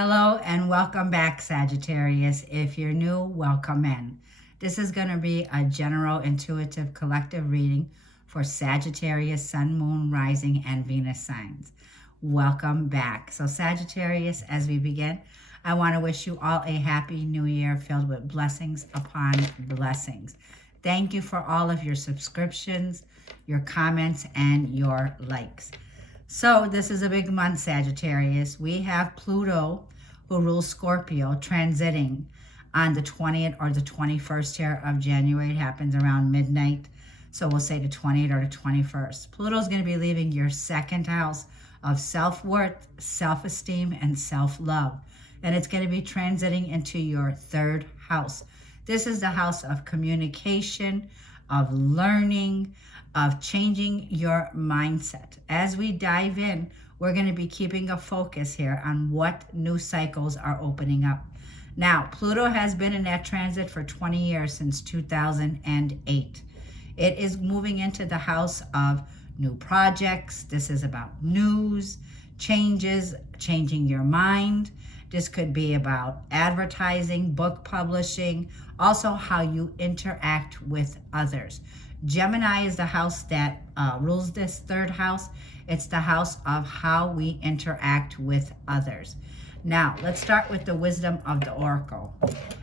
Hello and welcome back, Sagittarius. If you're new, welcome in. This is going to be a general, intuitive, collective reading for Sagittarius, Sun, Moon, Rising, and Venus signs. Welcome back. So Sagittarius, as we begin, I want to wish you all a happy new year filled with blessings upon blessings. Thank you for all of your subscriptions, your comments, and your likes. So this is a big month, Sagittarius. We have Pluto, who rules Scorpio, transiting on the 20th or the 21st here of January. It happens around midnight. So we'll say the 20th or the 21st. Pluto is going to be leaving your second house of self-worth, self-esteem, and self-love. And it's going to be transiting into your third house. This is the house of communication, of learning, of changing your mindset. As we dive in, we're going to be keeping a focus here on what new cycles are opening up. Now, Pluto has been in that transit for 20 years, since 2008. It is moving into the house of new projects. This is about news, changes, changing your mind. This could be about advertising, book publishing, also how you interact with others. Gemini is the house that rules this third house. It's the house of how we interact with others. Now, let's start with the wisdom of the oracle.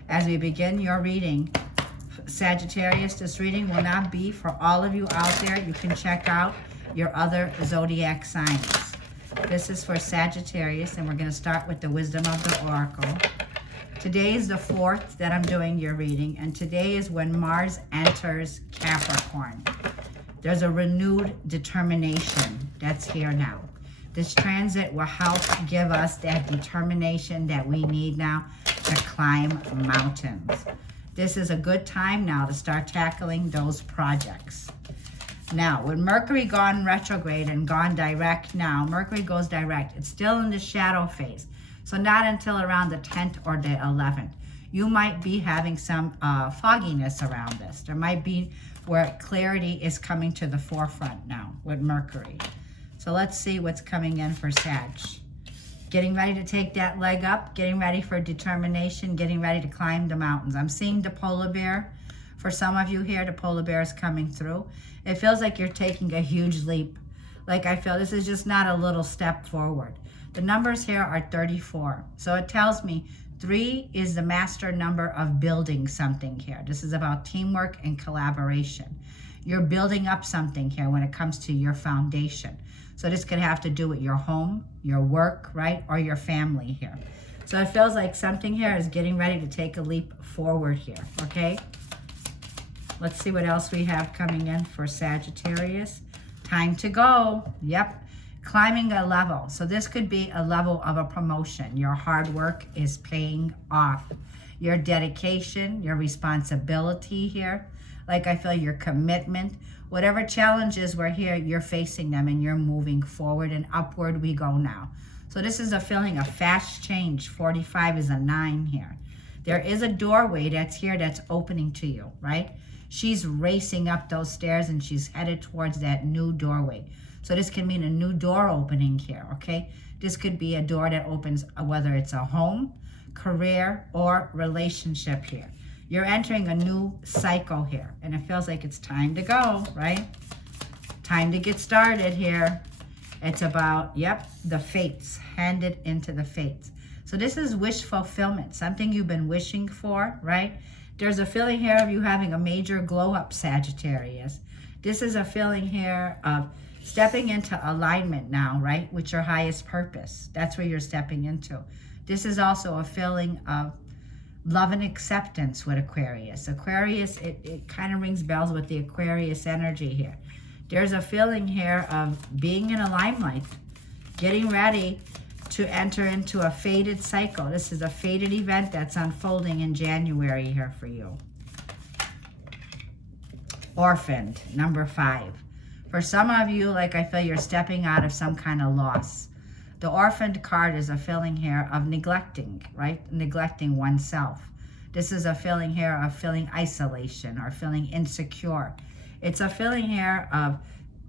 As we begin your reading, Sagittarius, this reading will not be for all of you out there. You can check out your other zodiac signs. This is for Sagittarius, and we're going to start with the wisdom of the oracle. Today is the 4th that I'm doing your reading, and today is when Mars enters Capricorn. There's a renewed determination that's here now. This transit will help give us that determination that we need now to climb mountains. This is a good time now to start tackling those projects. Now, with Mercury gone retrograde and gone direct now, Mercury goes direct. It's still in the shadow phase. So not until around the 10th or the 11th. You might be having some fogginess around this. There might be where clarity is coming to the forefront now with Mercury. So let's see what's coming in for Sag. Getting ready to take that leg up, getting ready for determination, getting ready to climb the mountains. I'm seeing the polar bear. For some of you here, the polar bear is coming through. It feels like you're taking a huge leap. Like I feel this is just not a little step forward. The numbers here are 34. So it tells me 3 is the master number of building something here. This is about teamwork and collaboration. You're building up something here when it comes to your foundation. So this could have to do with your home, your work, right? Or your family here. So it feels like something here is getting ready to take a leap forward here, okay? Let's see what else we have coming in for Sagittarius. Time to go. Yep. Climbing a level. So this could be a level of a promotion. Your hard work is paying off. Your dedication, your responsibility here. Like I feel your commitment. Whatever challenges were here, you're facing them and you're moving forward and upward we go now. So this is a feeling of fast change. 45 is a 9 here. There is a doorway that's here that's opening to you, right? She's racing up those stairs and she's headed towards that new doorway. So this can mean a new door opening here, okay? This could be a door that opens, whether it's a home, career, or relationship here. You're entering a new cycle here, and it feels like it's time to go, right? Time to get started here. It's about, yep, the fates, handed into the fates. So this is wish fulfillment, something you've been wishing for, right? There's a feeling here of you having a major glow up, Sagittarius. This is a feeling here of stepping into alignment now, right, with your highest purpose. That's where you're stepping into. This is also a feeling of love and acceptance with Aquarius. Aquarius, it kind of rings bells with the Aquarius energy here. There's a feeling here of being in a limelight, getting ready to enter into a fated cycle. This is a fated event that's unfolding in January here for you. Orphaned, number 5. For some of you, like I feel you're stepping out of some kind of loss. The orphaned card is a feeling here of neglecting, right? Neglecting oneself. This is a feeling here of feeling isolation or feeling insecure. It's a feeling here of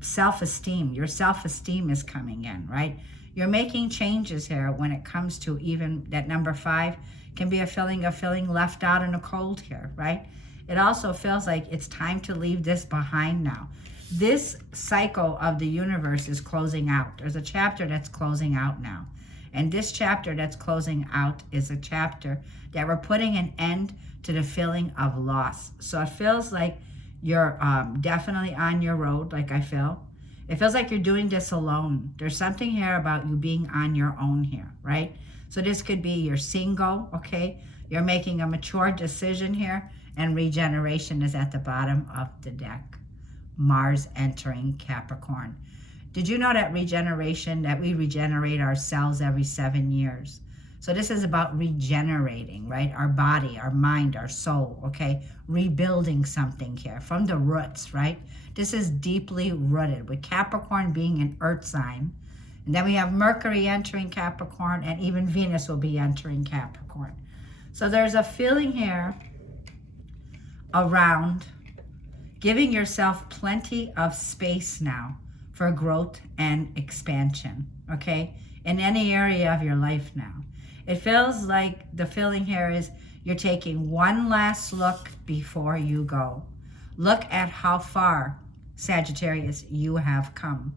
self-esteem. Your self-esteem is coming in, right? You're making changes here when it comes to even that number 5 can be a feeling of feeling left out in the cold here, right? It also feels like it's time to leave this behind now. This cycle of the universe is closing out. There's a chapter that's closing out now. And this chapter that's closing out is a chapter that we're putting an end to the feeling of loss. So it feels like you're definitely on your road, like I feel. It feels like you're doing this alone. There's something here about you being on your own here, right? So this could be you're single, okay? You're making a mature decision here, and regeneration is at the bottom of the deck. Mars entering Capricorn. Did you know that regeneration, that we regenerate ourselves every 7 years? So this is about regenerating, right? Our body, our mind, our soul, okay? Rebuilding something here from the roots, right? This is deeply rooted, with Capricorn being an earth sign. And then we have Mercury entering Capricorn, and even Venus will be entering Capricorn. So there's a feeling here around giving yourself plenty of space now for growth and expansion, okay? In any area of your life now. It feels like the feeling here is you're taking one last look before you go. Look at how far, Sagittarius, you have come.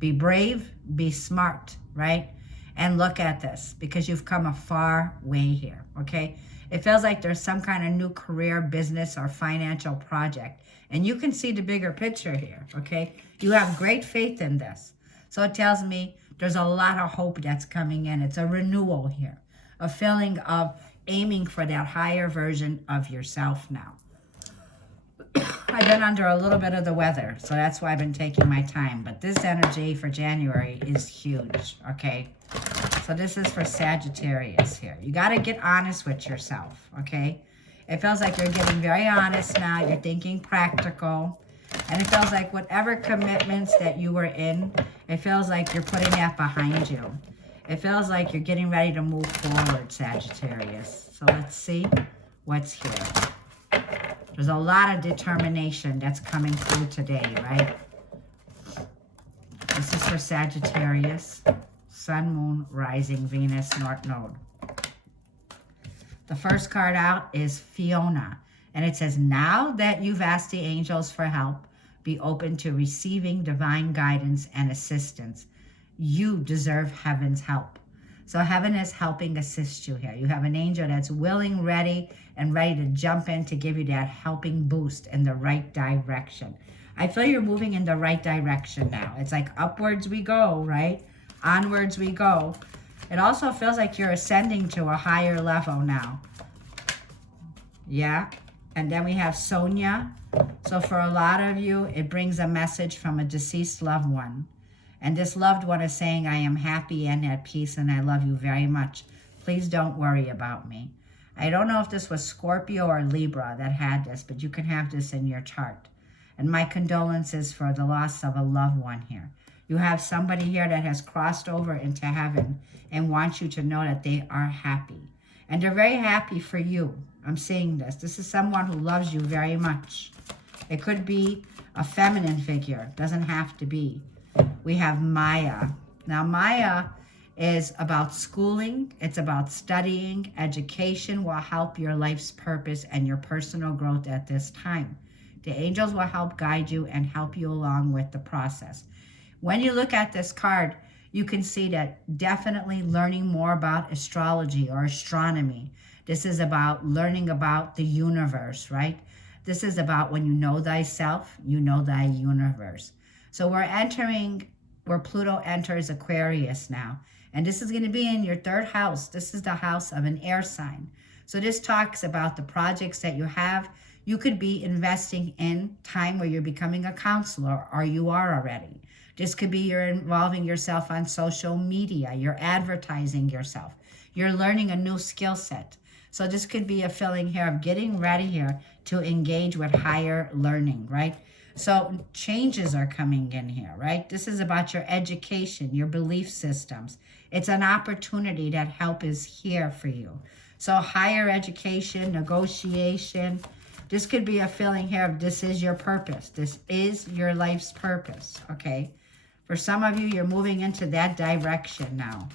Be brave, be smart, right? And look at this, because you've come a far way here, okay? It feels like there's some kind of new career, business, or financial project. And you can see the bigger picture here, okay? You have great faith in this. So it tells me there's a lot of hope that's coming in. It's a renewal here, a feeling of aiming for that higher version of yourself now. I've been under a little bit of the weather, so that's why I've been taking my time. But this energy for January is huge, okay? So this is for Sagittarius here. You got to get honest with yourself, okay? It feels like you're getting very honest now. You're thinking practical. And it feels like whatever commitments that you were in, it feels like you're putting that behind you. It feels like you're getting ready to move forward, Sagittarius. So let's see what's here. There's a lot of determination that's coming through today, right? This is for Sagittarius. Sun, Moon, Rising, Venus, North Node. The first card out is Fiona. And it says, now that you've asked the angels for help, be open to receiving divine guidance and assistance. You deserve heaven's help. So heaven is helping assist you here. You have an angel that's willing, ready, and ready to jump in to give you that helping boost in the right direction. I feel you're moving in the right direction now. It's like upwards we go, right? Onwards we go. It also feels like you're ascending to a higher level now. Yeah. And then we have Sonia. So for a lot of you, it brings a message from a deceased loved one. And this loved one is saying, I am happy and at peace and I love you very much. Please don't worry about me. I don't know if this was Scorpio or Libra that had this, but you can have this in your chart. And my condolences for the loss of a loved one here. You have somebody here that has crossed over into heaven and wants you to know that they are happy. And they're very happy for you. I'm seeing this. This is someone who loves you very much. It could be a feminine figure. Doesn't have to be. We have Maya. Now, Maya is about schooling. It's about studying. Education will help your life's purpose and your personal growth at this time. The angels will help guide you and help you along with the process. When you look at this card, you can see that definitely learning more about astrology or astronomy. This is about learning about the universe, right? This is about when you know thyself, you know thy universe. So we're entering where Pluto enters Aquarius now. And this is going to be in your third house. This is the house of an air sign. So this talks about the projects that you have. You could be investing in time where you're becoming a counselor, or you are already. This could be you're involving yourself on social media. You're advertising yourself. You're learning a new skill set. So this could be a feeling here of getting ready here to engage with higher learning, right? So changes are coming in here, right? This is about your education, your belief systems. It's an opportunity that help is here for you. So higher education, negotiation. This could be a feeling here of this is your purpose. This is your life's purpose, okay? For some of you, you're moving into that direction now.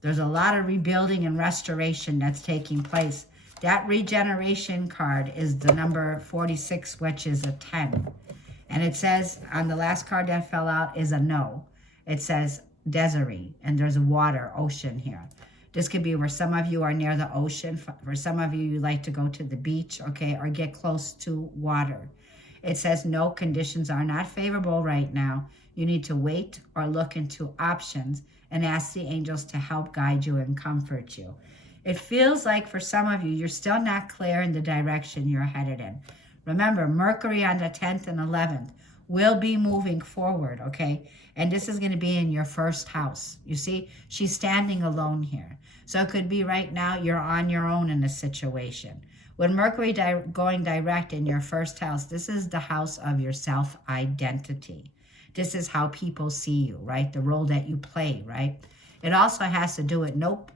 There's a lot of rebuilding and restoration that's taking place. That regeneration card is the number 46, which is a 10. And it says on the last card that fell out is a no. It says Desiree, and there's a water, ocean here. This could be where some of you are near the ocean. For some of you, you like to go to the beach, okay, or get close to water. It says no, conditions are not favorable right now. You need to wait or look into options and ask the angels to help guide you and comfort you. It feels like for some of you, you're still not clear in the direction you're headed in. Remember, Mercury on the 10th and 11th will be moving forward, okay? And this is going to be in your first house. You see, she's standing alone here. So it could be right now you're on your own in a situation. When Mercury going direct in your first house, this is the house of your self-identity. This is how people see you, right? The role that you play, right? It also has to do with nope,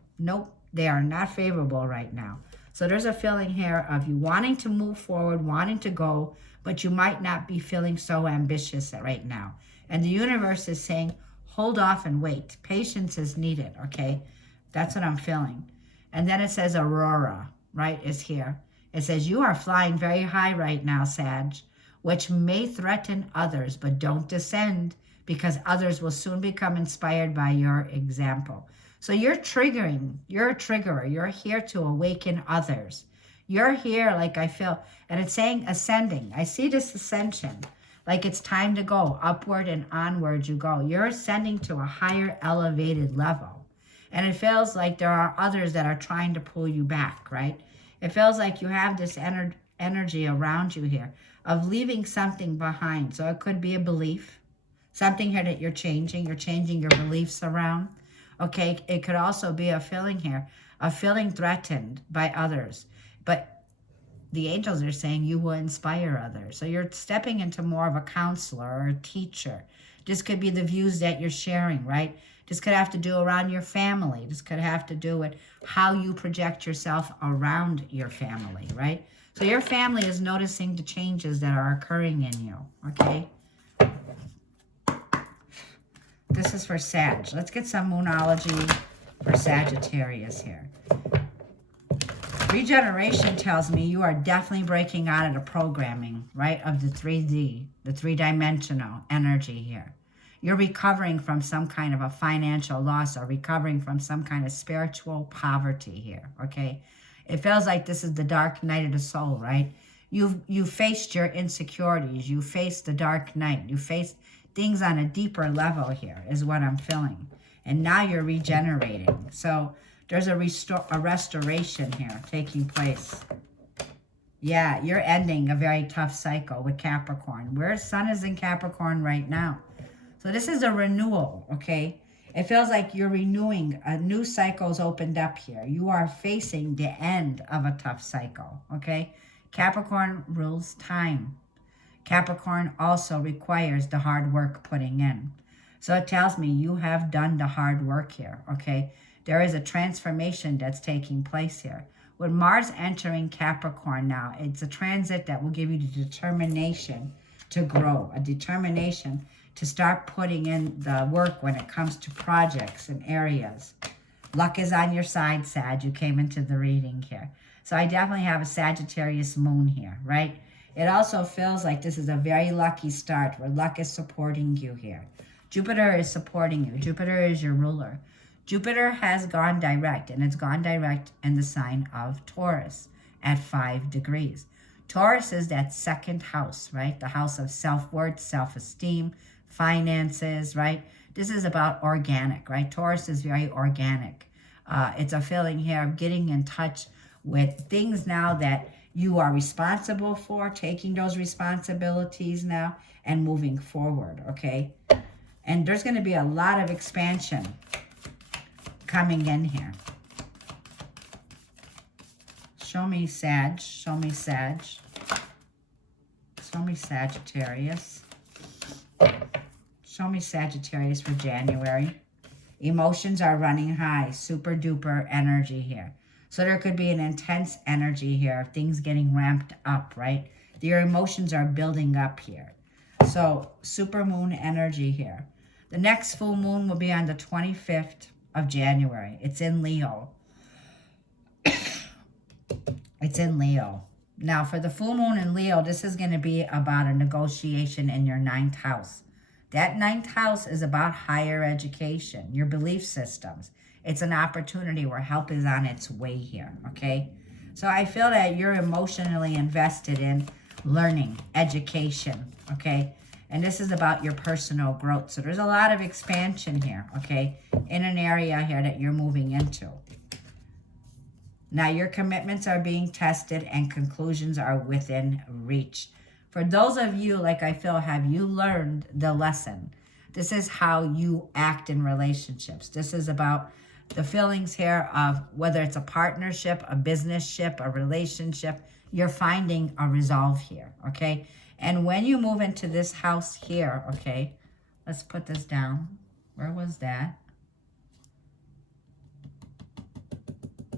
they are not favorable right now. So there's a feeling here of you wanting to move forward, wanting to go, but you might not be feeling so ambitious right now. And the universe is saying, hold off and wait. Patience is needed, okay? That's what I'm feeling. And then it says Aurora, right, is here. It says you are flying very high right now, Sag, which may threaten others, but don't descend because others will soon become inspired by your example. So you're triggering, you're a triggerer. You're here to awaken others. You're here, like I feel, and it's saying ascending. I see this ascension, like it's time to go upward and onward you go. You're ascending to a higher elevated level. And it feels like there are others that are trying to pull you back, right? It feels like you have this energy around you here of leaving something behind. So it could be a belief, something here that you're changing your beliefs around. Okay, it could also be a feeling here, a feeling threatened by others. But the angels are saying you will inspire others. So you're stepping into more of a counselor or a teacher. This could be the views that you're sharing, right? This could have to do around your family. This could have to do with how you project yourself around your family, right? So your family is noticing the changes that are occurring in you, okay? This is for Sag. Let's get some moonology for Sagittarius here. Regeneration tells me you are definitely breaking out of the programming, right, of the 3D, the three-dimensional energy here. You're recovering from some kind of a financial loss or recovering from some kind of spiritual poverty here, okay? It feels like this is the dark night of the soul, right? You've faced your insecurities. You faced the dark night. You faced things on a deeper level here is what I'm feeling. And now you're regenerating. So there's a restoration here taking place. Yeah, you're ending a very tough cycle with Capricorn. Where Sun is in Capricorn right now. So this is a renewal, okay? It feels like you're renewing. A new cycle's opened up here. You are facing the end of a tough cycle, okay? Capricorn rules time. Capricorn also requires the hard work putting in. So it tells me you have done the hard work here, okay? There is a transformation that's taking place here. With Mars entering Capricorn now, it's a transit that will give you the determination to grow, a determination to start putting in the work when it comes to projects and areas. Luck is on your side, Sag. You came into the reading here. So I definitely have a Sagittarius moon here, right? It also feels like this is a very lucky start where luck is supporting you here. Jupiter is supporting you. Jupiter is your ruler. Jupiter has gone direct, and it's gone direct in the sign of Taurus at 5 degrees. Taurus is that second house, right? The house of self-worth, self-esteem, finances, right? This is about organic, right? Taurus is very organic. It's a feeling here of getting in touch with things now that you are responsible for, taking those responsibilities now and moving forward, okay? And there's going to be a lot of expansion coming in here. Show me Sag. Show me Sag. Show me Sagittarius. Show me Sagittarius for January. Emotions are running high. Super duper energy here. So there could be an intense energy here of things getting ramped up, right? Your emotions are building up here. So, super moon energy here. The next full moon will be on the 25th of January. It's in Leo. It's in Leo. Now, for the full moon in Leo, this is going to be about a negotiation in your 9th house. That 9th house is about higher education, your belief systems. It's an opportunity where help is on its way here, okay? So I feel that you're emotionally invested in learning, education, okay? And this is about your personal growth. So there's a lot of expansion here, okay, in an area here that you're moving into. Now, your commitments are being tested and conclusions are within reach. For those of you, like I feel, have you learned the lesson? This is how you act in relationships. This is about the feelings here of whether it's a partnership, a business ship, a relationship, you're finding a resolve here, okay? And when you move into this house here, okay, let's put this down. Where was that?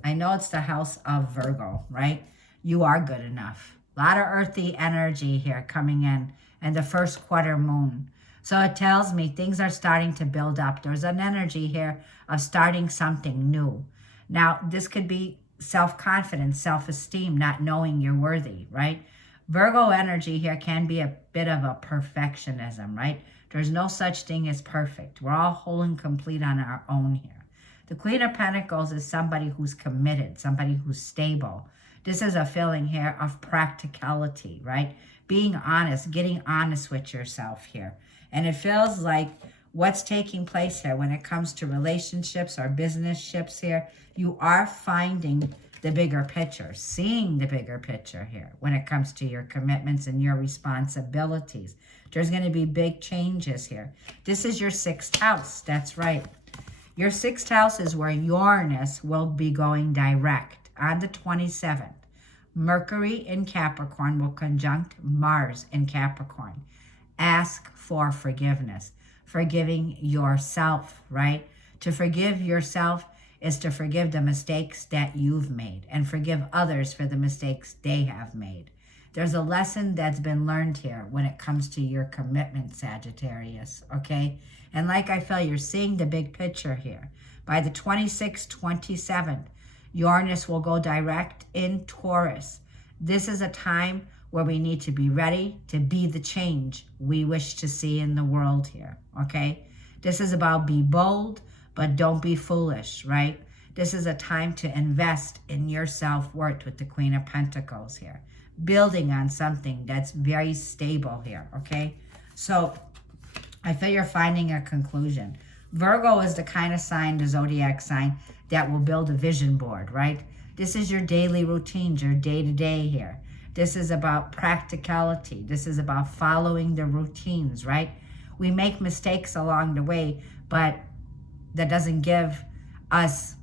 I know it's the house of Virgo, right? You are good enough. A lot of earthy energy here coming in, and the first quarter moon. So it tells me things are starting to build up. There's an energy here of starting something new. Now, this could be self-confidence, self-esteem, not knowing you're worthy, right? Virgo energy here can be a bit of a perfectionism, right? There's no such thing as perfect. We're all whole and complete on our own here. The Queen of Pentacles is somebody who's committed, somebody who's stable. This is a feeling here of practicality, right? Being honest, getting honest with yourself here. And it feels like what's taking place here when it comes to relationships or business ships here, you are finding the bigger picture, seeing the bigger picture here when it comes to your commitments and your responsibilities. There's going to be big changes here. This is your 6th house. That's right. Your 6th house is where Uranus will be going direct on the 27th. Mercury in Capricorn will conjunct Mars in Capricorn. Ask for forgiveness. Forgiving yourself, right? To forgive yourself is to forgive the mistakes that you've made and forgive others for the mistakes they have made. There's a lesson that's been learned here when it comes to your commitment, Sagittarius, okay? And like I feel, you're seeing the big picture here. By the 26th, 27th, Uranus will go direct in Taurus. This is a time where we need to be ready to be the change we wish to see in the world here, okay? This is about be bold, but don't be foolish, right? This is a time to invest in your self-worth with the Queen of Pentacles here. Building on something that's very stable here, okay? So I feel you're finding a conclusion. Virgo is the kind of sign, the zodiac sign, that will build a vision board, right? This is your daily routines, your day-to-day here. This is about practicality. This is about following the routines, right? We make mistakes along the way, but that doesn't give us,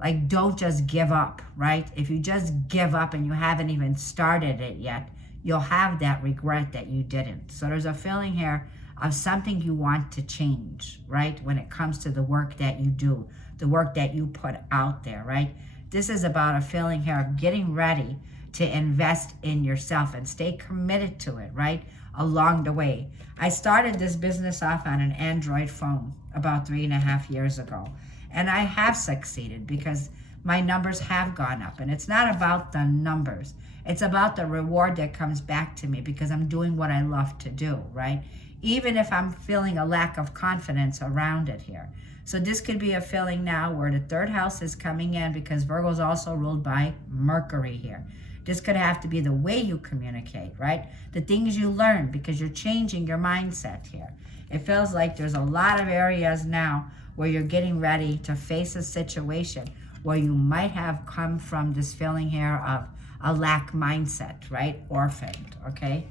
like, don't just give up, right? If you just give up and you haven't even started it yet, you'll have that regret that you didn't. So there's a feeling here of something you want to change, right? When it comes to the work that you do, the work that you put out there, right? This is about a feeling here of getting ready to invest in yourself and stay committed to it, right? Along the way. I started this business off on an Android phone about 3.5 years ago. And I have succeeded because my numbers have gone up. And it's not about the numbers. It's about the reward that comes back to me because I'm doing what I love to do, right? Even if I'm feeling a lack of confidence around it here. So this could be a feeling now where the 3rd house is coming in because Virgo is also ruled by Mercury here. This could have to be the way you communicate, right? The things you learn because you're changing your mindset here. It feels like there's a lot of areas now where you're getting ready to face a situation where you might have come from this feeling here of a lack mindset, right? Orphaned, okay?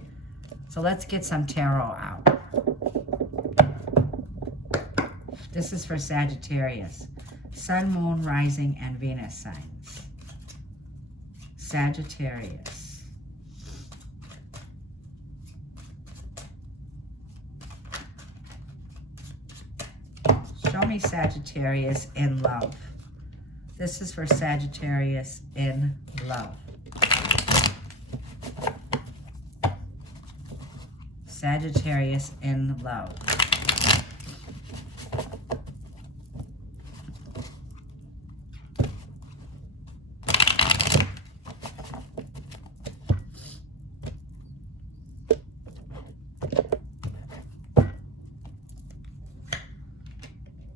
So let's get some tarot out. This is for Sagittarius. Sun, Moon, Rising, and Venus signs. Sagittarius. Show me Sagittarius in love. This is for Sagittarius in love. Sagittarius in love.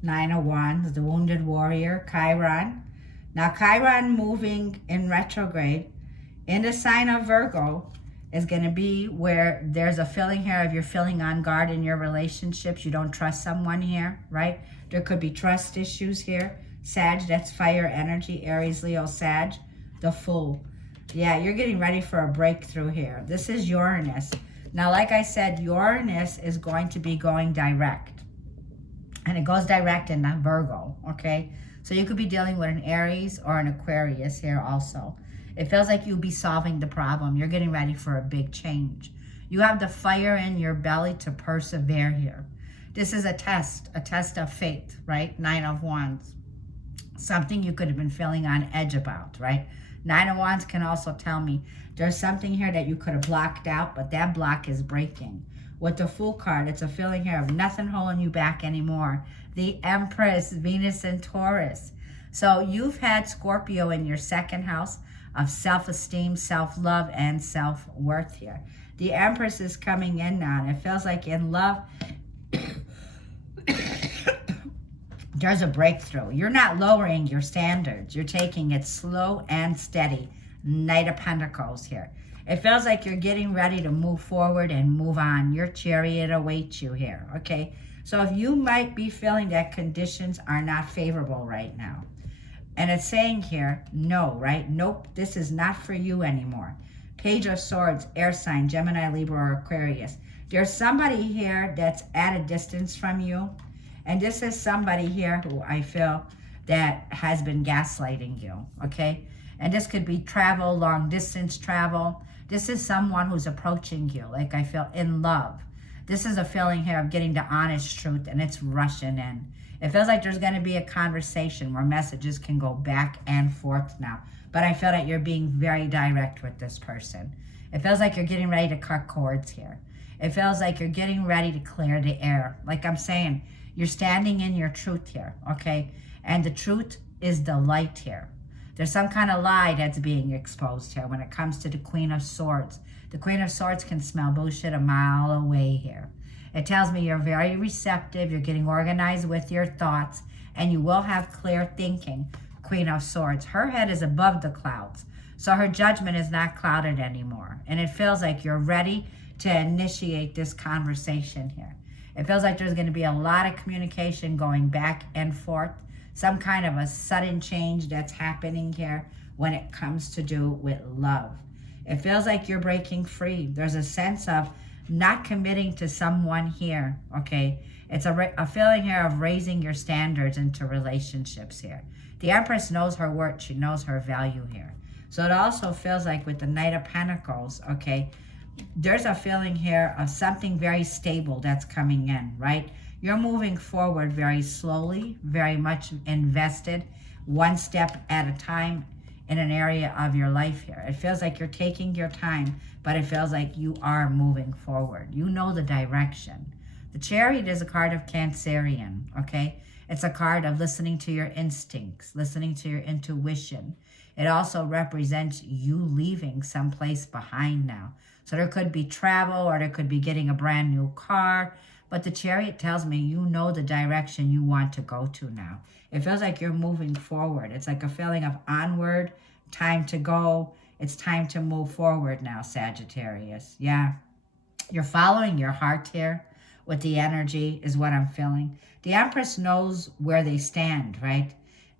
Nine of Wands, the Wounded Warrior, Chiron. Now, Chiron moving in retrograde in the sign of Virgo is going to be where there's a feeling here of you're feeling on guard in your relationships. You don't trust someone here, right? There could be trust issues here. Sag, that's fire energy. Aries, Leo, Sag, the Fool. Yeah, you're getting ready for a breakthrough here. This is Uranus. Now, like I said, Uranus is going to be going direct. And it goes direct in Virgo, okay? So you could be dealing with an Aries or an Aquarius here also. It feels like you'll be solving the problem. You're getting ready for a big change. You have the fire in your belly to persevere here. This is a test of faith, right? Nine of Wands. Something you could have been feeling on edge about, right? Nine of Wands can also tell me there's something here that you could have blocked out, but that block is breaking. With the Fool card, it's a feeling here of nothing holding you back anymore. The Empress, Venus and Taurus. So you've had Scorpio in your second house of self-esteem, self-love, and self-worth here. The Empress is coming in now, and it feels like in love, there's a breakthrough. You're not lowering your standards. You're taking it slow and steady. Knight of Pentacles here. It feels like you're getting ready to move forward and move on. Your chariot awaits you here, okay? So if you might be feeling that conditions are not favorable right now, and it's saying here, no, right? Nope, this is not for you anymore. Page of Swords, air sign, Gemini, Libra, or Aquarius. There's somebody here that's at a distance from you, and this is somebody here who I feel that has been gaslighting you, okay? And this could be travel, long distance travel. This is someone who's approaching you, like I feel in love. This is a feeling here of getting the honest truth, and it's rushing in. It feels like there's going to be a conversation where messages can go back and forth now. But I feel that you're being very direct with this person. It feels like you're getting ready to cut cords here. It feels like you're getting ready to clear the air. Like I'm saying, you're standing in your truth here, okay? And the truth is the light here. There's some kind of lie that's being exposed here when it comes to the Queen of Swords. The Queen of Swords can smell bullshit a mile away here. It tells me you're very receptive, you're getting organized with your thoughts, and you will have clear thinking. Queen of Swords, her head is above the clouds, so her judgment is not clouded anymore. And it feels like you're ready to initiate this conversation here. It feels like there's going to be a lot of communication going back and forth. Some kind of a sudden change that's happening here when it comes to do with love. It feels like you're breaking free. There's a sense of not committing to someone here, okay? It's a feeling here of raising your standards into relationships here. The Empress knows her worth. She knows her value here. So it also feels like with the Knight of Pentacles, okay, there's a feeling here of something very stable that's coming in, right? You're moving forward very slowly, very much invested, one step at a time in an area of your life here. It feels like you're taking your time, but it feels like you are moving forward. You know the direction. The Chariot is a card of Cancerian, okay? It's a card of listening to your instincts, listening to your intuition. It also represents you leaving someplace behind now. So there could be travel, or there could be getting a brand new car. But the Chariot tells me you know the direction you want to go to now. It feels like you're moving forward. It's like a feeling of onward, time to go. It's time to move forward now, Sagittarius. Yeah. You're following your heart here with the energy is what I'm feeling. The Empress knows where they stand, right?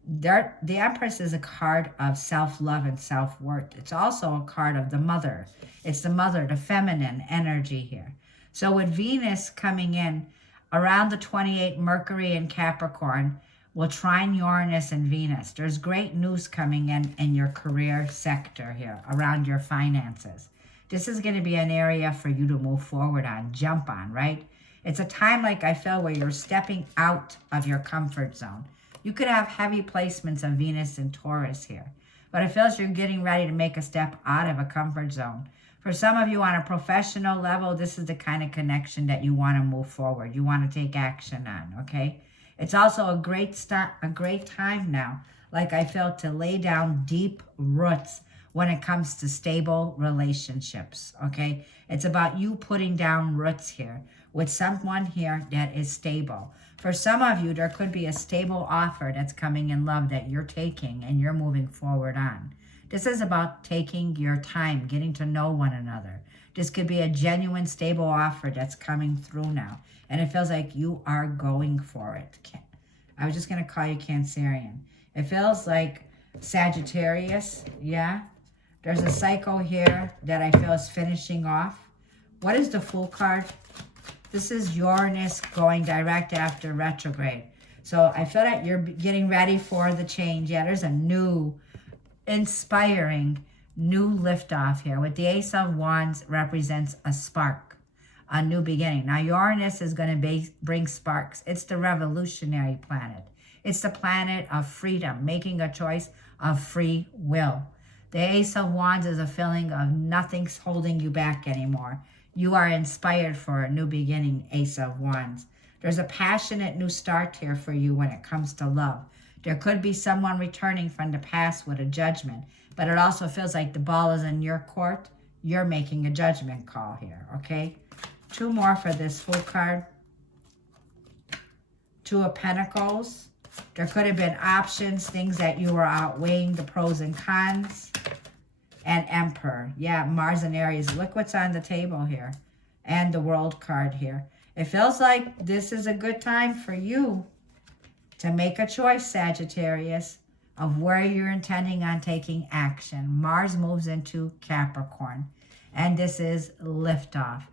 The Empress is a card of self-love and self-worth. It's also a card of the mother. It's the mother, the feminine energy here. So with Venus coming in around the 28, Mercury in Capricorn will trine Uranus and Venus. There's great news coming in your career sector here around your finances. This is going to be an area for you to move forward on, jump on, right? It's a time, like I feel, where you're stepping out of your comfort zone. You could have heavy placements of Venus and Taurus here, but it feels you're getting ready to make a step out of a comfort zone. For some of you on a professional level, this is the kind of connection that you want to move forward. You want to take action on, okay? It's also a great time now, like I felt, to lay down deep roots when it comes to stable relationships, okay? It's about you putting down roots here with someone here that is stable. For some of you, there could be a stable offer that's coming in love that you're taking and you're moving forward on. This is about taking your time, getting to know one another. This could be a genuine, stable offer that's coming through now. And it feels like you are going for it. I was just going to call you Cancerian. It feels like Sagittarius, yeah? There's a cycle here that I feel is finishing off. What is the Fool card? This is Uranus going direct after retrograde. So I feel that you're getting ready for the change. Yeah, there's a new, inspiring, new liftoff here. With the Ace of Wands represents a spark, a new beginning. Now, Uranus is going to bring sparks. It's the revolutionary planet. It's the planet of freedom, making a choice of free will. The Ace of Wands is a feeling of nothing's holding you back anymore. You are inspired for a new beginning, Ace of Wands. There's a passionate new start here for you when it comes to love. There could be someone returning from the past with a judgment, but it also feels like the ball is in your court. You're making a judgment call here, okay? Two more for this Fool card. Two of Pentacles. There could have been options, things that you were outweighing the pros and cons. And Emperor. Yeah, Mars and Aries. Look what's on the table here. And the World card here. It feels like this is a good time for you to make a choice, Sagittarius, of where you're intending on taking action. Mars moves into Capricorn. And this is liftoff.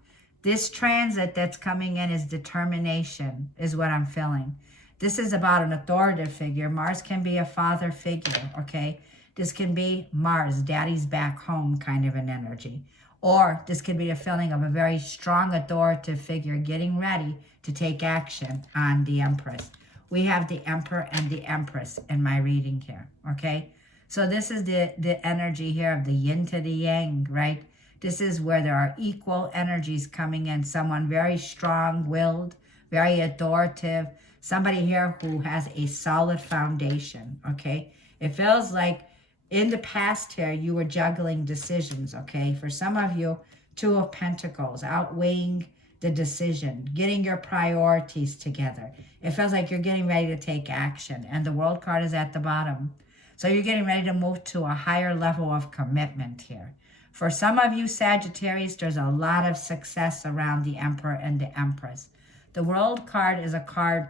This transit that's coming in is determination, is what I'm feeling. This is about an authoritative figure. Mars can be a father figure, okay? This can be Mars, daddy's back home kind of an energy. Or this could be a feeling of a very strong authoritative figure getting ready to take action on the Empress. We have the Emperor and the Empress in my reading here, okay? So this is the energy here of the yin to the yang, right? This is where there are equal energies coming in. Someone very strong-willed, very authoritative. Somebody here who has a solid foundation, okay? It feels like in the past here, you were juggling decisions, okay? For some of you, Two of Pentacles, outweighing the decision, getting your priorities together. It feels like you're getting ready to take action, and the World card is at the bottom. So you're getting ready to move to a higher level of commitment here. For some of you, Sagittarius, there's a lot of success around the Emperor and the Empress. The World card is a card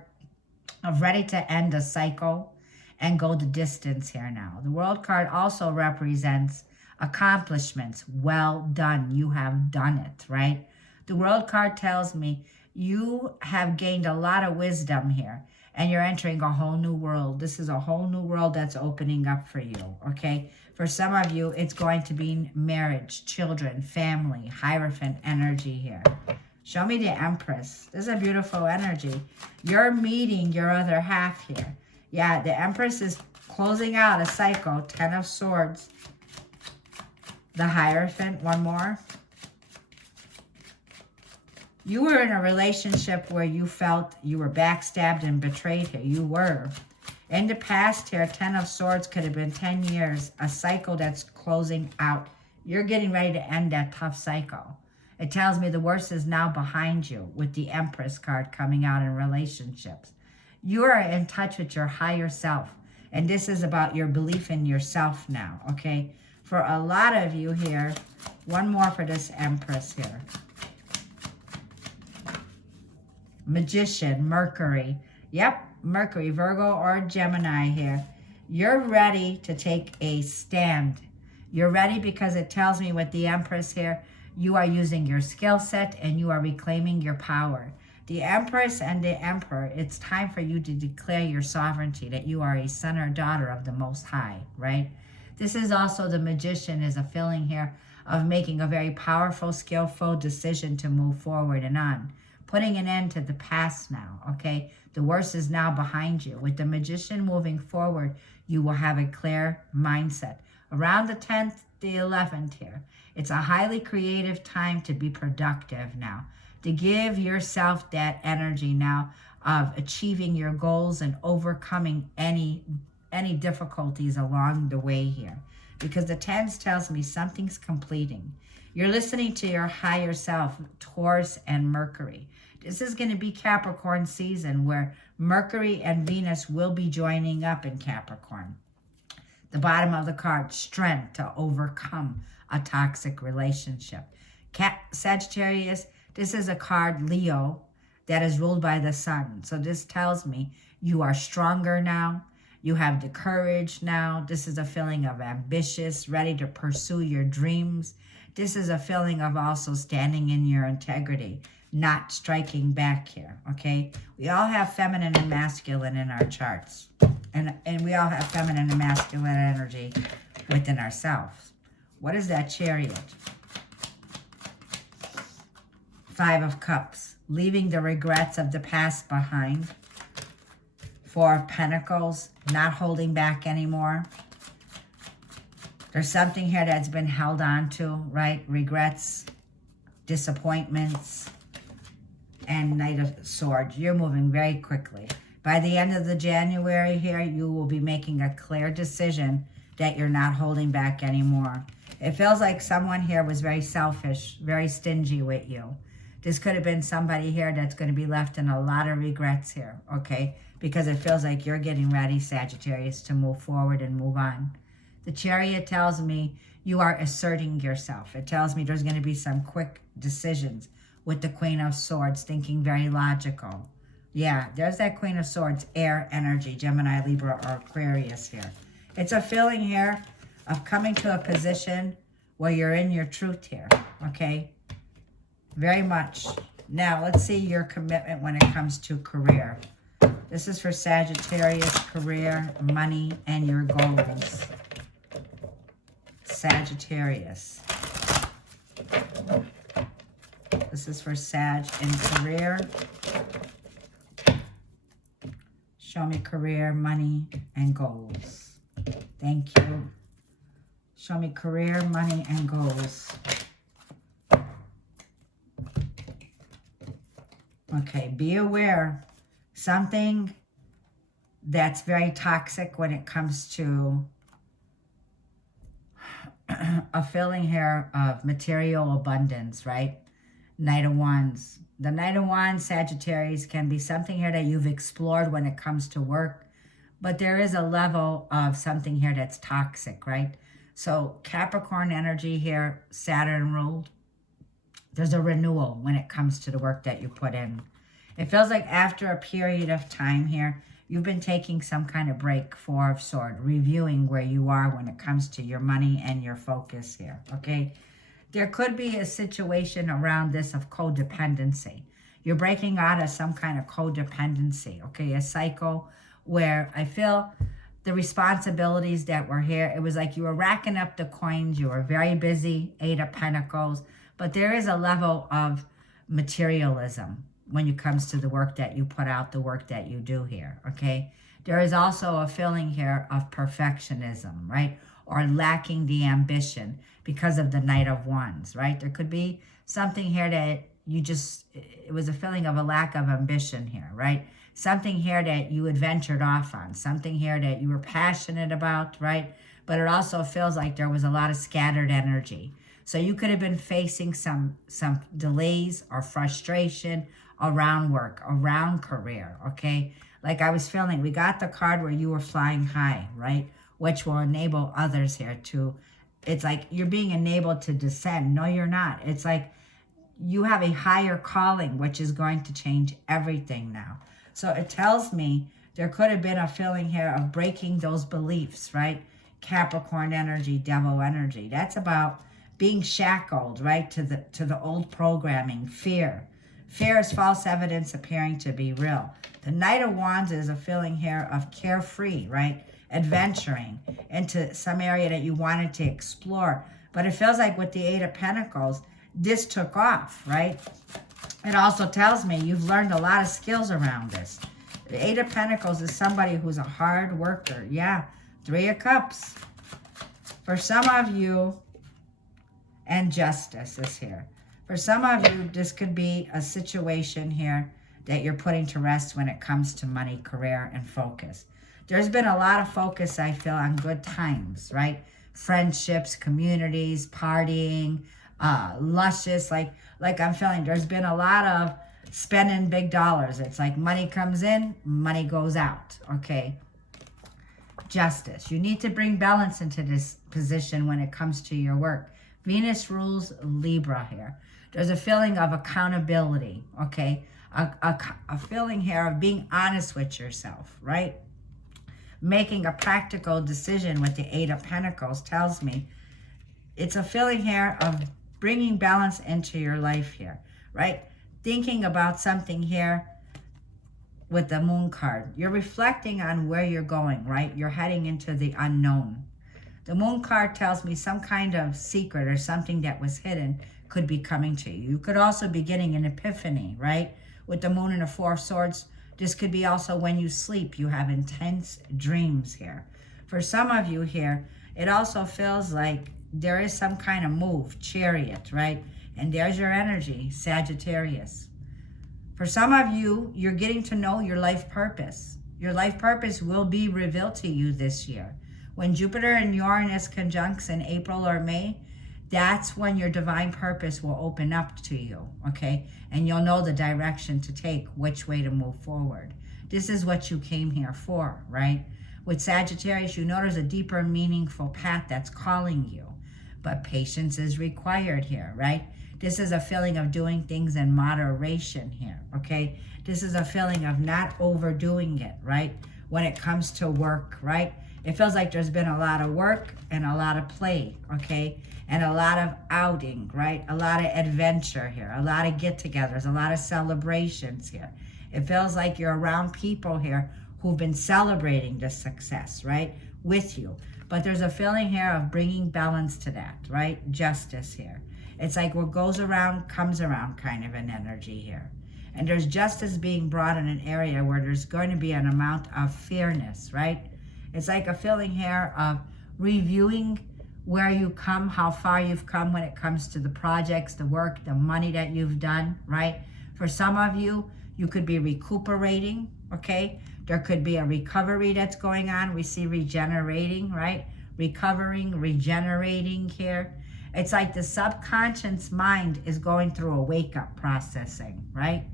of ready to end a cycle and go the distance here now. The World card also represents accomplishments. Well done. You have done it, right? The World card tells me you have gained a lot of wisdom here and you're entering a whole new world. This is a whole new world that's opening up for you, okay? For some of you, it's going to be marriage, children, family, Hierophant energy here. Show me the Empress. This is a beautiful energy. You're meeting your other half here. Yeah, the Empress is closing out a cycle. 10 of Swords. The Hierophant, one more. You were in a relationship where you felt you were backstabbed and betrayed here. You were. In the past here, 10 of Swords could have been 10 years. A cycle that's closing out. You're getting ready to end that tough cycle. It tells me the worst is now behind you with the Empress card coming out in relationships. You are in touch with your higher self. And this is about your belief in yourself now, okay? For a lot of you here, one more for this Empress here. Magician, Mercury. Yep, Mercury, Virgo or Gemini here. You're ready to take a stand. You're ready because it tells me with the Empress here, you are using your skill set and you are reclaiming your power. The Empress and the Emperor, it's time for you to declare your sovereignty, that you are a son or daughter of the Most High, right? This is also the Magician, is a feeling here of making a very powerful, skillful decision to move forward and on. Putting an end to the past now, okay? The worst is now behind you. With the Magician moving forward, you will have a clear mindset, Around the 10th, the 11th here. It's a highly creative time to be productive now, to give yourself that energy now of achieving your goals and overcoming any difficulties along the way here. Because the 10s tells me something's completing. You're listening to your higher self, Taurus and Mercury. This is going to be Capricorn season where Mercury and Venus will be joining up in Capricorn. The bottom of the card, strength to overcome a toxic relationship. Sagittarius, this is a card, Leo, that is ruled by the sun. So this tells me you are stronger now. You have the courage now. This is a feeling of ambitious, ready to pursue your dreams. This is a feeling of also standing in your integrity, not striking back here, okay? We all have feminine and masculine in our charts. And we all have feminine and masculine energy within ourselves. What is that Chariot? 5 of Cups, leaving the regrets of the past behind. 4 of Pentacles, not holding back anymore. There's something here that's been held on to, right? Regrets, disappointments, and Knight of Swords. You're moving very quickly. By the end of the January here, you will be making a clear decision that you're not holding back anymore. It feels like someone here was very selfish, very stingy with you. This could have been somebody here that's going to be left in a lot of regrets here, okay? Because it feels like you're getting ready, Sagittarius, to move forward and move on. The Chariot tells me you are asserting yourself. It tells me there's going to be some quick decisions with the Queen of Swords, thinking very logical. Yeah, there's that Queen of Swords, air energy, Gemini, Libra, or Aquarius here. It's a feeling here of coming to a position where you're in your truth here, okay? Very much. Now, let's see your commitment when it comes to career. This is for Sagittarius, career, money, and your goals. Sagittarius. This is for Sag in career. Show me career, money, and goals. Thank you. Show me career, money, and goals. Okay, be aware. Something that's very toxic when it comes to a feeling here of material abundance, right? Knight of Wands. The Knight of Wands, Sagittarius, can be something here that you've explored when it comes to work, but there is a level of something here that's toxic, right? So Capricorn energy here, Saturn ruled. There's a renewal when it comes to the work that you put in. It feels like after a period of time here, you've been taking some kind of break, 4 of Swords, reviewing where you are when it comes to your money and your focus here, okay? There could be a situation around this of codependency. You're breaking out of some kind of codependency, okay? A cycle where I feel the responsibilities that were here, it was like you were racking up the coins. You were very busy, 8 of Pentacles. But there is a level of materialism when it comes to the work that you put out, the work that you do here, okay? There is also a feeling here of perfectionism, right? Or lacking the ambition because of the Knight of Wands, right? There could be something here that it was a feeling of a lack of ambition here, right? Something here that you had ventured off on, something here that you were passionate about, right? But it also feels like there was a lot of scattered energy. So you could have been facing some delays or frustration around work, around career, okay? Like I was feeling, we got the card where you were flying high, right? Which will enable others here to, it's like you're being enabled to descend. No, you're not. It's like you have a higher calling, which is going to change everything now. So it tells me there could have been a feeling here of breaking those beliefs, right? Capricorn energy, devil energy. That's about being shackled, right, to the old programming, fear. Fear is false evidence appearing to be real. The Knight of Wands is a feeling here of carefree, right? Adventuring into some area that you wanted to explore. But it feels like with the 8 of Pentacles, this took off, right? It also tells me you've learned a lot of skills around this. The 8 of Pentacles is somebody who's a hard worker. Yeah, 3 of Cups. For some of you, and justice is here. For some of you, this could be a situation here that you're putting to rest when it comes to money, career, and focus. There's been a lot of focus, I feel, on good times, right? Friendships, communities, partying, luscious, like I'm feeling there's been a lot of spending big dollars. It's like money comes in, money goes out, okay? Justice. You need to bring balance into this position when it comes to your work. Venus rules Libra here. There's a feeling of accountability, okay? A feeling here of being honest with yourself, right? Making a practical decision with the Eight of Pentacles tells me it's a feeling here of bringing balance into your life here, right? Thinking about something here with the Moon card. You're reflecting on where you're going, right? You're heading into the unknown. The Moon card tells me some kind of secret or something that was hidden could be coming to you. You could also be getting an epiphany, right? With the Moon and the Four of Swords, this could be also when you sleep. You have intense dreams here. For some of you here, it also feels like there is some kind of move, Chariot, right? And there's your energy, Sagittarius. For some of you, you're getting to know your life purpose. Your life purpose will be revealed to you this year. When Jupiter and Uranus conjuncts in April or May, that's when your divine purpose will open up to you, okay? And you'll know the direction to take, which way to move forward. This is what you came here for, right? With Sagittarius, you know there's a deeper, meaningful path that's calling you. But patience is required here, right? This is a feeling of doing things in moderation here, okay? This is a feeling of not overdoing it, right? When it comes to work, right? It feels like there's been a lot of work and a lot of play, okay? And a lot of outing, right? A lot of adventure here, a lot of get-togethers, a lot of celebrations here. It feels like you're around people here who've been celebrating the success, right? With you. But there's a feeling here of bringing balance to that, right? Justice here. It's like what goes around comes around kind of an energy here. And there's justice being brought in an area where there's going to be an amount of fairness, right? It's like a feeling here of reviewing where you come, how far you've come when it comes to the projects, the work, the money that you've done, right? For some of you, you could be recuperating, okay? There could be a recovery that's going on. We see regenerating, right? Recovering, regenerating here. It's like the subconscious mind is going through a wake-up processing, right?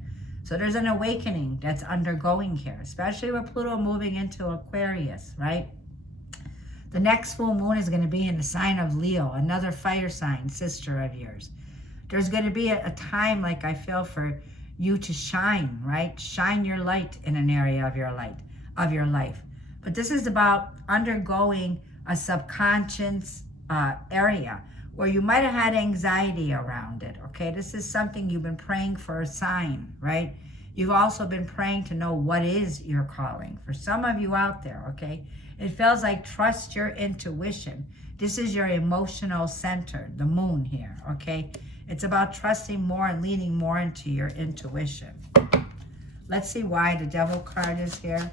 So there's an awakening that's undergoing here, especially with Pluto moving into Aquarius, right? The next full moon is going to be in the sign of Leo, another fire sign, sister of yours. There's going to be a time, like I feel, for you to shine, right? Shine your light in an area of your life. But this is about undergoing a subconscious area where you might have had anxiety around it, okay? This is something you've been praying for a sign, right? You've also been praying to know what is your calling. For some of you out there, okay? It feels like trust your intuition. This is your emotional center, the moon here, okay? It's about trusting more and leaning more into your intuition. Let's see why the Devil card is here.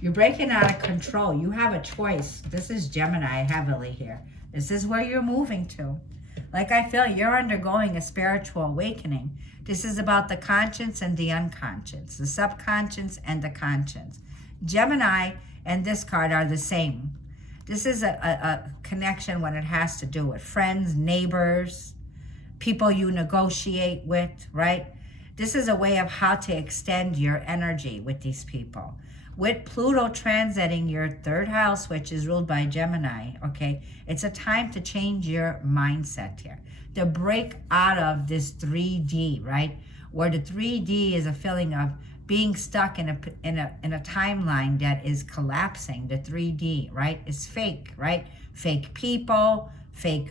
You're breaking out of control. You have a choice. This is Gemini heavily here. This is where you're moving to. Like I feel you're undergoing a spiritual awakening. This is about the conscience and the unconscious, the subconscious and the conscience. Gemini and this card are the same. This is a connection when it has to do with friends, neighbors, people you negotiate with, right? This is a way of how to extend your energy with these people. With Pluto transiting your third house, which is ruled by Gemini, okay, it's a time to change your mindset here, to break out of this 3D, right? Where the 3D is a feeling of being stuck in a timeline that is collapsing. The 3D, right, is fake, right? Fake people, fake,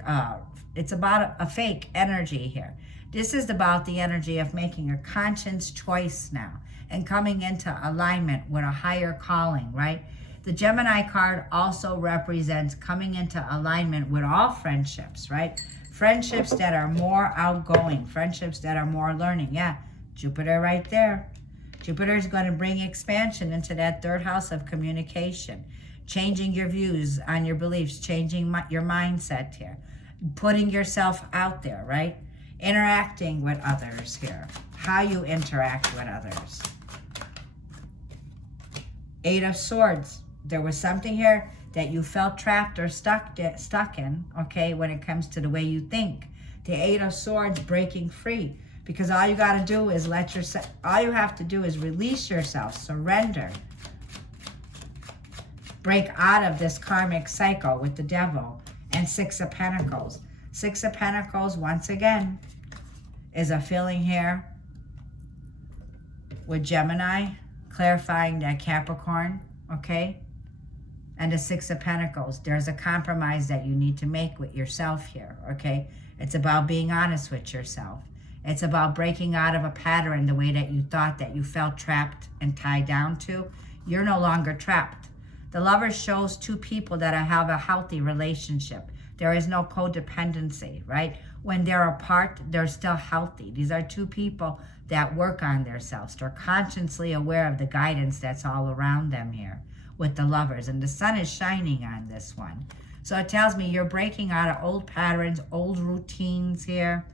it's about a fake energy here. This is about the energy of making a conscious choice now and coming into alignment with a higher calling, right? The Gemini card also represents coming into alignment with all friendships, right? Friendships that are more outgoing, friendships that are more learning. Yeah, Jupiter right there. Jupiter is going to bring expansion into that third house of communication. changing your views on your beliefs, changing your mindset here, putting yourself out there, right? Interacting with others here, how you interact with others. Eight of Swords. There was something here that you felt trapped or stuck in, okay, when it comes to the way you think. The Eight of Swords, breaking free. Because all you got to do is all you have to do is release yourself, surrender. Break out of this karmic cycle with the Devil. And Six of Pentacles. Six of Pentacles, once again, is a feeling here with Gemini, clarifying that Capricorn, okay? And the Six of Pentacles. There's a compromise that you need to make with yourself here, okay? It's about being honest with yourself. It's about breaking out of a pattern the way that you thought that you felt trapped and tied down to. You're no longer trapped. The Lovers shows two people that have a healthy relationship. There is no codependency, right? When they're apart, they're still healthy. These are two people that work on themselves. They're consciously aware of the guidance that's all around them here with the Lovers. And the sun is shining on this one. So it tells me you're breaking out of old patterns, old routines here.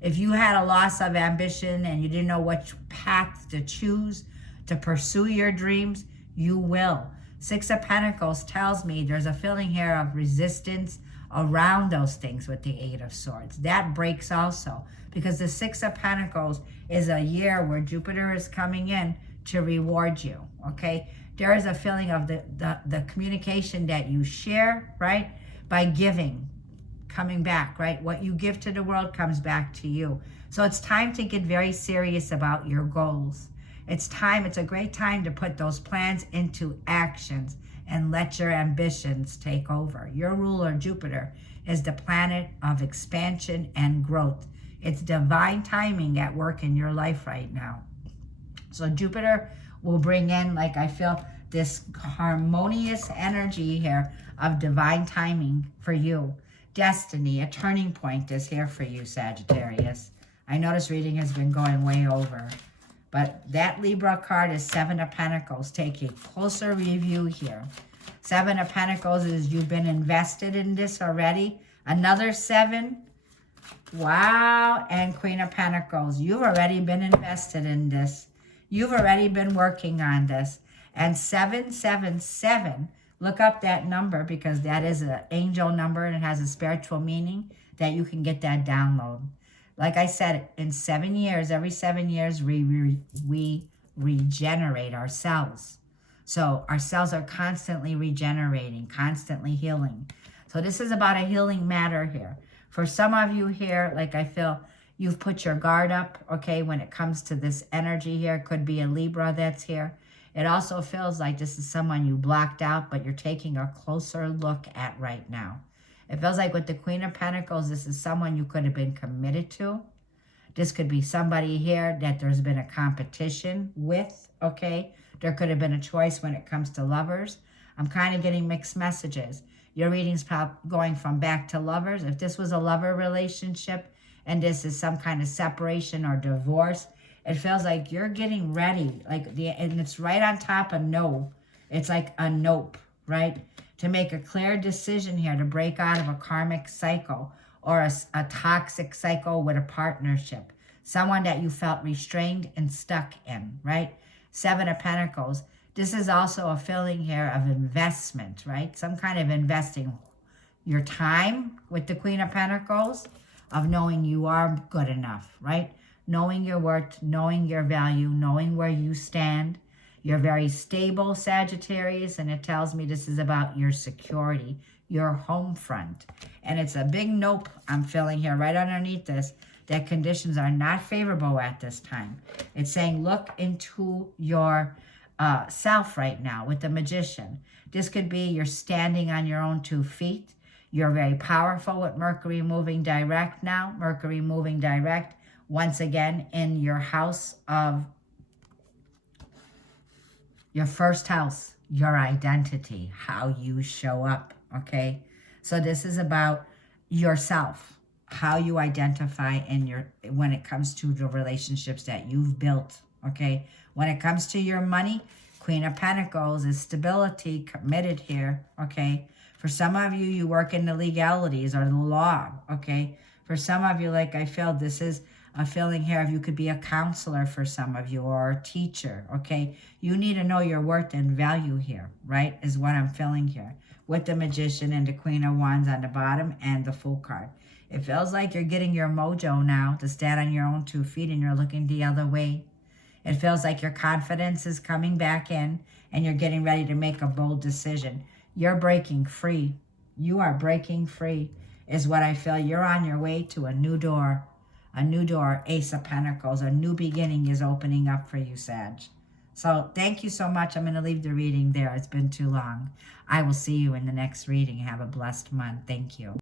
If you had a loss of ambition and you didn't know which path to choose to pursue your dreams, you will. Six of Pentacles tells me there's a feeling here of resistance around those things with the Eight of Swords. That breaks also, because the Six of Pentacles is a year where Jupiter is coming in to reward you, okay? There is a feeling of the communication that you share, right? By giving, coming back, right? What you give to the world comes back to you. So it's time to get very serious about your goals. It's a great time to put those plans into actions and let your ambitions take over. Your ruler, Jupiter, is the planet of expansion and growth. It's divine timing at work in your life right now. So Jupiter will bring in, like I feel, this harmonious energy here of divine timing for you. Destiny, a turning point is here for you, Sagittarius. I know this reading has been going way over. But that Libra card is Seven of Pentacles. Take a closer review here. Seven of Pentacles is you've been invested in this already. Another seven. Wow. And Queen of Pentacles. You've already been invested in this. You've already been working on this. And 777. Look up that number because that is an angel number and it has a spiritual meaning that you can get that download. Like I said, in 7 years, every 7 years, we regenerate our cells. So our cells are constantly regenerating, constantly healing. So this is about a healing matter here. For some of you here, like I feel, you've put your guard up, okay, when it comes to this energy here. It could be a Libra that's here. It also feels like this is someone you blocked out, but you're taking a closer look at right now. It feels like with the Queen of Pentacles, this is someone you could have been committed to. This could be somebody here that there's been a competition with, okay? There could have been a choice when it comes to lovers. I'm kind of getting mixed messages. Your reading's going from back to lovers. If this was a lover relationship and this is some kind of separation or divorce, it feels like you're getting ready. And it's right on top of no. It's like a nope, right? To make a clear decision here to break out of a karmic cycle or a toxic cycle with a partnership. Someone that you felt restrained and stuck in, right? Seven of Pentacles. This is also a feeling here of investment, right? Some kind of investing your time with the Queen of Pentacles, of knowing you are good enough, right? Knowing your worth, knowing your value, knowing where you stand. You're very stable, Sagittarius, and it tells me this is about your security, your home front. And it's a big nope I'm feeling here right underneath this, that conditions are not favorable at this time. It's saying look into your self right now with the Magician. This could be you're standing on your own 2 feet. You're very powerful with Mercury moving direct now. Mercury moving direct once again in your house of your first house, your identity, how you show up, okay? So this is about yourself, how you identify when it comes to the relationships that you've built, okay? When it comes to your money, Queen of Pentacles is stability, committed here, okay? For some of you, you work in the legalities or the law, okay? For some of you, like I feel, this is a feeling here of you could be a counselor for some of you or a teacher, okay? You need to know your worth and value here, right, is what I'm feeling here. With the Magician and the Queen of Wands on the bottom and the Fool card. It feels like you're getting your mojo now to stand on your own 2 feet and you're looking the other way. It feels like your confidence is coming back in and you're getting ready to make a bold decision. You're breaking free. You are breaking free is what I feel. You're on your way to a new door. A new door, Ace of Pentacles. A new beginning is opening up for you, Sag. So thank you so much. I'm going to leave the reading there. It's been too long. I will see you in the next reading. Have a blessed month. Thank you.